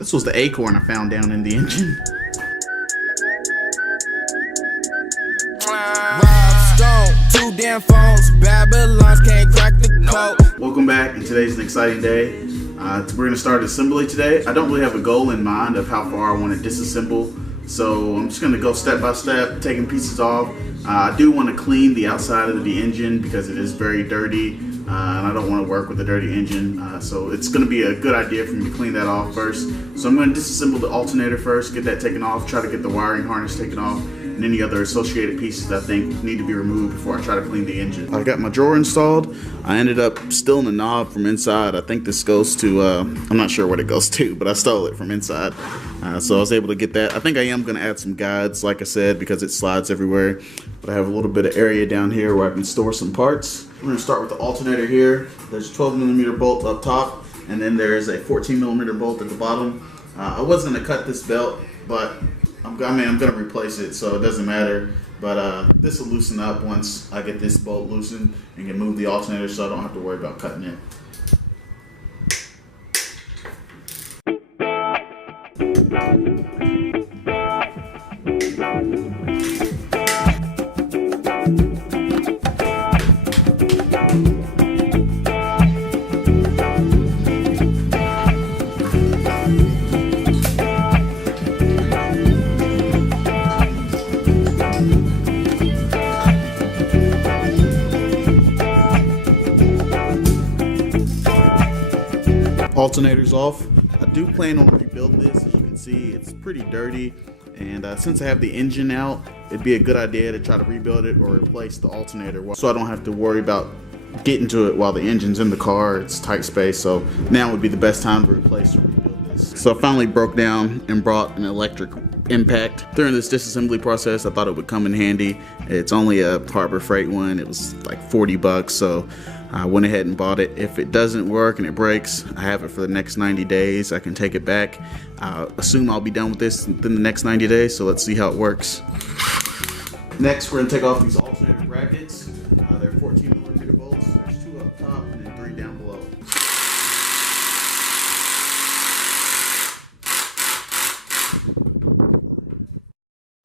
This was the acorn I found down in the engine. Two damn phones, Babylons can't crack the code. Welcome back, and today's an exciting day. We're going to start assembly today. I don't really have a goal in mind of how far I want to disassemble, so I'm just going to go step by step, taking pieces off. I do want to clean the outside of the engine because it is very dirty, and I don't want to work with a dirty engine, so it's going to be a good idea for me to clean that off first. So I'm going to disassemble the alternator first, get that taken off, try to get the wiring harness taken off, and any other associated pieces that I think need to be removed before I try to clean the engine. I got my drawer installed. I ended up stealing the knob from inside. I think this goes to, I'm not sure what it goes to, but I stole it from inside. So I was able to get that. I think I am going to add some guides, like I said, because it slides everywhere. But I have a little bit of area down here where I can store some parts. We're going to start with the alternator here. There's a 12mm bolt up top, and then there's a 14mm bolt at the bottom. I was going to cut this belt, but I'm going to replace it, so it doesn't matter. But this will loosen up once I get this bolt loosened and can move the alternator, so I don't have to worry about cutting it. Alternator's off. I do plan on rebuilding this. As you can see, it's pretty dirty, and since I have the engine out, it'd be a good idea to try to rebuild it or replace the alternator so I don't have to worry about getting to it while the engine's in the car. It's tight space, so now would be the best time to replace or rebuild this. So I finally broke down and brought an electric impact. During this disassembly process, I thought it would come in handy. It's only a Harbor Freight one. It was like 40 bucks, so I went ahead and bought it. If it doesn't work and it breaks, I have it for the next 90 days. I can take it back. I assume I'll be done with this within the next 90 days, so let's see how it works. Next, we're going to take off these alternator brackets. They're 14mm bolts. There's 2 up top and then 3 down below.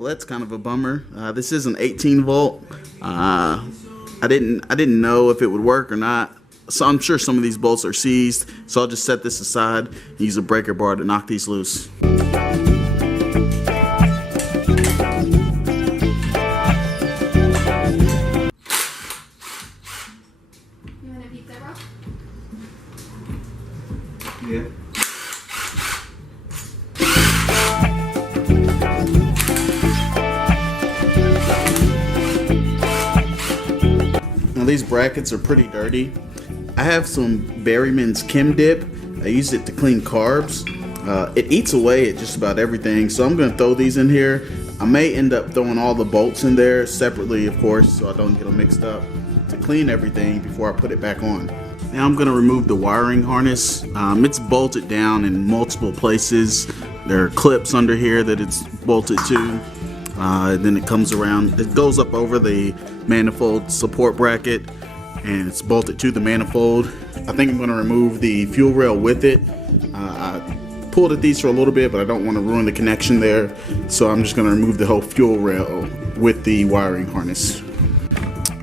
Well, that's kind of a bummer. This is an 18 volt. I didn't know if it would work or not, so I'm sure some of these bolts are seized, so I'll just set this aside and use a breaker bar to knock these loose. Yeah. Now these brackets are pretty dirty. I have some Berryman's Chem Dip. I use it to clean carbs. It eats away at just about everything, so I'm gonna throw these in here. I may end up throwing all the bolts in there separately, of course, so I don't get them mixed up, to clean everything before I put it back on. Now I'm gonna remove the wiring harness. It's bolted down in multiple places. There are clips under here that it's bolted to. Then it comes around, it goes up over the manifold support bracket, and it's bolted to the manifold. I think I'm going to remove the fuel rail with it. I pulled at these for a little bit, but I don't want to ruin the connection there, so I'm just going to remove the whole fuel rail with the wiring harness.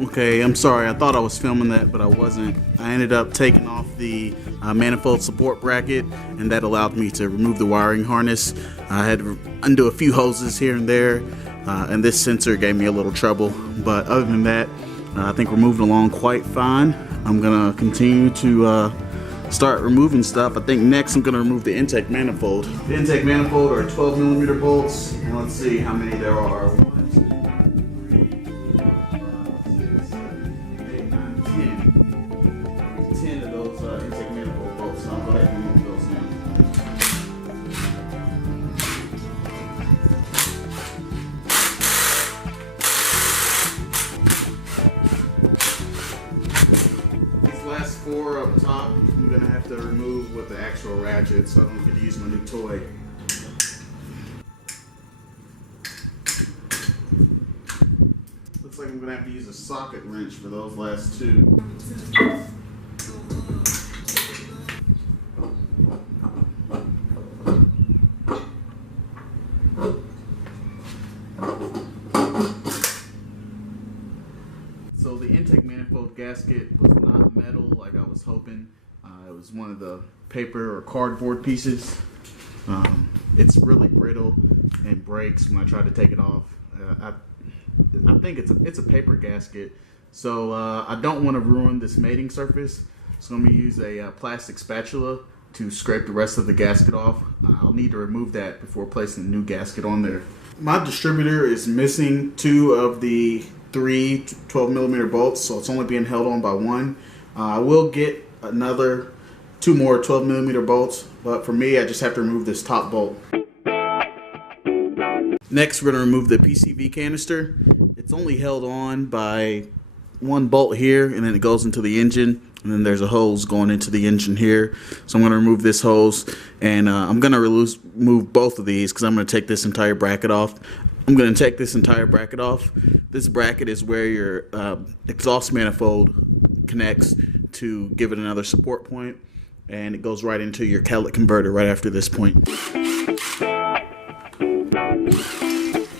Okay, I'm sorry, I thought I was filming that, but I wasn't. I ended up taking off the manifold support bracket, and that allowed me to remove the wiring harness. I had to undo a few hoses here and there, and this sensor gave me a little trouble, but other than that, I think we're moving along quite fine. I'm gonna continue to start removing stuff. I think next I'm gonna remove the intake manifold. The intake manifold are 12mm bolts, and let's see how many there are. 1, 2, 3, 4, 5, 6, 7, 8, 9, 10. 10 of those intake manifold bolts, so I'll go ahead and remove those now. Last 4 up top, I'm gonna have to remove with the actual ratchet, so I don't get to use my new toy. Looks like I'm gonna have to use a socket wrench for those last 2. gasket was not metal like I was hoping. It was one of the paper or cardboard pieces. It's really brittle and breaks when I try to take it off. I think it's a paper gasket, so I don't want to ruin this mating surface. So I'm going to use a plastic spatula to scrape the rest of the gasket off. I'll need to remove that before placing a new gasket on there. My distributor is missing 2 of the 3 12mm bolts, so it's only being held on by 1. I will get another 2 more 12mm bolts, but for me I just have to remove this top bolt. Next we're going to remove the PCV canister. It's only held on by 1 bolt here, and then it goes into the engine, and then there's a hose going into the engine here. So I'm going to remove this hose, and I'm going to remove both of these because I'm going to take this entire bracket off. I'm going to take this entire bracket off. This bracket is where your exhaust manifold connects to give it another support point, and it goes right into your catalytic converter right after this point.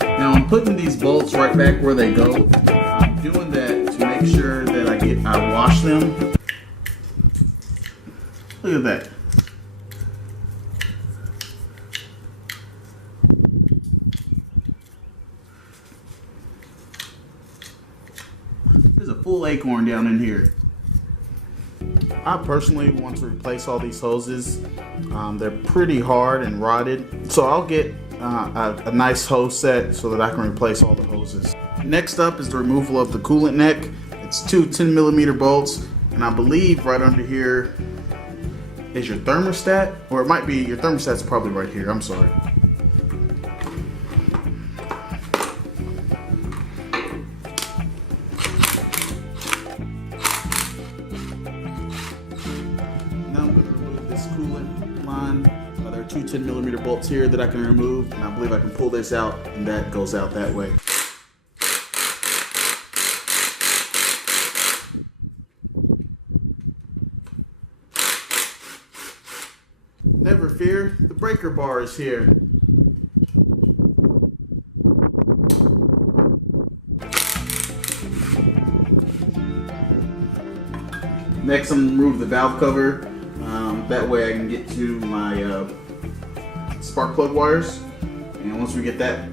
Now I'm putting these bolts right back where they go. I'm doing that to make sure that I wash them. Look at that. There's a full acorn down in here. I personally want to replace all these hoses. They're pretty hard and rotted, so I'll get a nice hose set so that I can replace all the hoses. Next up is the removal of the coolant neck. It's 2 10mm bolts, and I believe right under here is your thermostat, or it might be your thermostat's probably right here. I'm sorry. Now I'm going to remove this coolant line. There are 2 10mm bolts here that I can remove, and I believe I can pull this out, and that goes out that way. Never fear, the breaker bar is here. Next, I'm going to remove the valve cover. That way I can get to my spark plug wires. And once we get that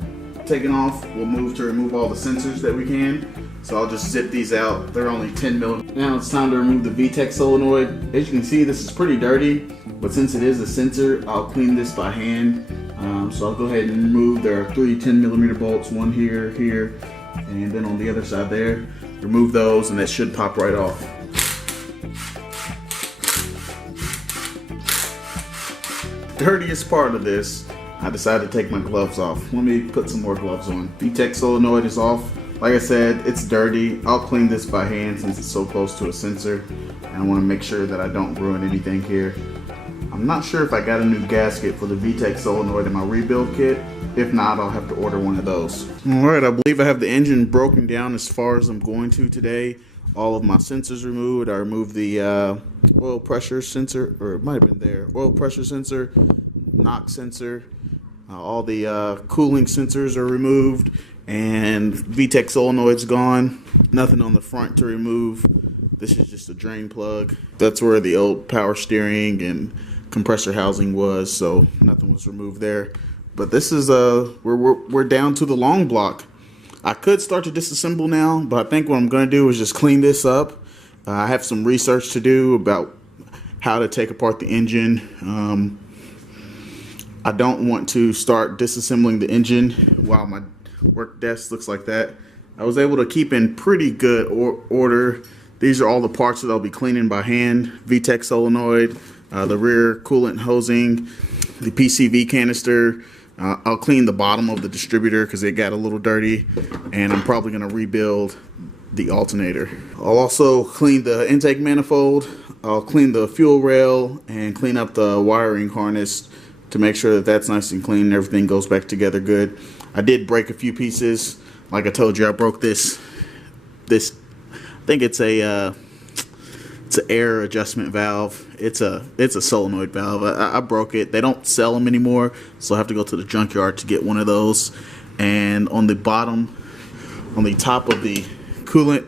taken off, we'll move to remove all the sensors that we can. So I'll just zip these out. They're only 10mm. Now it's time to remove the VTEC solenoid. As you can see, this is pretty dirty, but since it is a sensor, I'll clean this by hand. So I'll go ahead and remove. There are 3 10mm bolts, 1 here, here, and then on the other side there. Remove those, and that should pop right off. Dirtiest part of this, I decided to take my gloves off. Let me put some more gloves on. VTEC solenoid is off. Like I said, it's dirty. I'll clean this by hand since it's so close to a sensor. And I want to make sure that I don't ruin anything here. I'm not sure if I got a new gasket for the VTEC solenoid in my rebuild kit. If not, I'll have to order one of those. Alright, I believe I have the engine broken down as far as I'm going to today. All of my sensors removed. I removed the oil pressure sensor, or it might have been there. Oil pressure sensor, NOx sensor. All the cooling sensors are removed, and VTEC solenoid's gone. Nothing on the front to remove. This is just a drain plug. That's where the old power steering and compressor housing was, so nothing was removed there. But this is we're down to the long block. I could start to disassemble now, but I think what I'm going to do is just clean this up. I have some research to do about how to take apart the engine. I don't want to start disassembling the engine while my work desk looks like that. I was able to keep in pretty good order. These are all the parts that I'll be cleaning by hand. VTEC solenoid, the rear coolant hosing, the PCV canister. I'll clean the bottom of the distributor because it got a little dirty, and I'm probably going to rebuild the alternator. I'll also clean the intake manifold. I'll clean the fuel rail and clean up the wiring harness to make sure that that's nice and clean and everything goes back together good. I did break a few pieces. Like I told you, I broke this I think it's an air adjustment valve. It's a solenoid valve. I broke it. They don't sell them anymore, so I have to go to the junkyard to get one of those. And on the bottom, on the top of the coolant,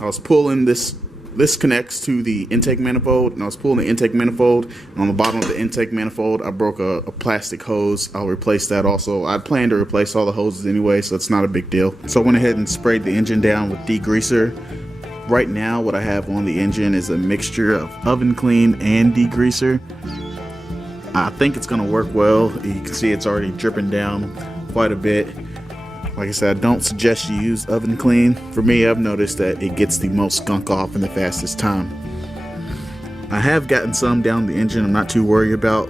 I was pulling this This connects to the intake manifold, and I was pulling the intake manifold, and on the bottom of the intake manifold I broke a plastic hose. I'll replace that also. I plan to replace all the hoses anyway, so it's not a big deal. So I went ahead and sprayed the engine down with degreaser. Right now what I have on the engine is a mixture of oven clean and degreaser. I think it's going to work well. You can see it's already dripping down quite a bit. Like I said, I don't suggest you use oven clean. For me, I've noticed that it gets the most skunk off in the fastest time. I have gotten some down the engine. I'm not too worried about.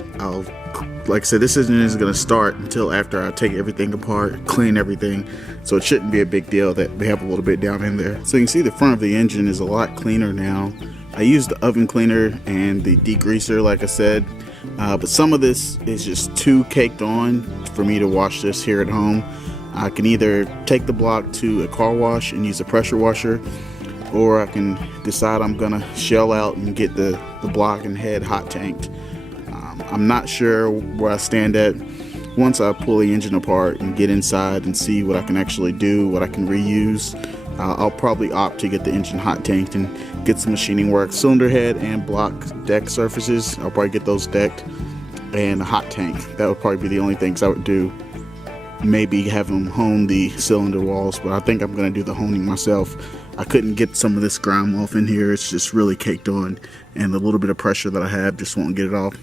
Like I said, this engine isn't going to start until after I take everything apart, clean everything. So it shouldn't be a big deal that we have a little bit down in there. So you can see the front of the engine is a lot cleaner now. I used the oven cleaner and the degreaser, like I said. But some of this is just too caked on for me to wash this here at home. I can either take the block to a car wash and use a pressure washer, or I can decide I'm gonna shell out and get the block and head hot tanked. I'm not sure where I stand at. Once I pull the engine apart and get inside and see what I can actually do, what I can reuse, I'll probably opt to get the engine hot tanked and get some machining work. Cylinder head and block deck surfaces, I'll probably get those decked, and a hot tank. That would probably be the only things I would do. Maybe have them hone the cylinder walls, but I think I'm going to do the honing myself. I couldn't get some of this grime off in here. It's just really caked on, and the little bit of pressure that I have just won't get it off.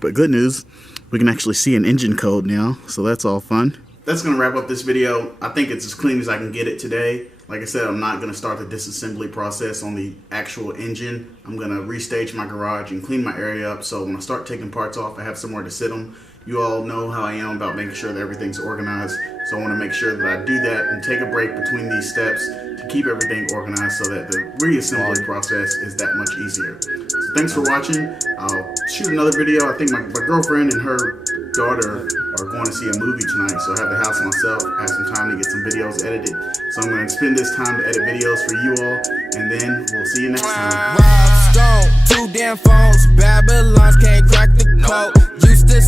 But good news, we can actually see an engine code now, so that's all fun. That's going to wrap up this video. I think it's as clean as I can get it today. Like I said, I'm not going to start the disassembly process on the actual engine. I'm going to restage my garage and clean my area up, so when I start taking parts off, I have somewhere to sit them. You all know how I am about making sure that everything's organized, so I want to make sure that I do that and take a break between these steps to keep everything organized so that the reassembly process is that much easier. So thanks for watching. I'll shoot another video. I think my girlfriend and her daughter are going to see a movie tonight, so I have the house myself. I have some time to get some videos edited, so I'm going to spend this time to edit videos for you all, and then we'll see you next time. Rob Stone, 2 damn phones, Babylons can't crack the code. Used to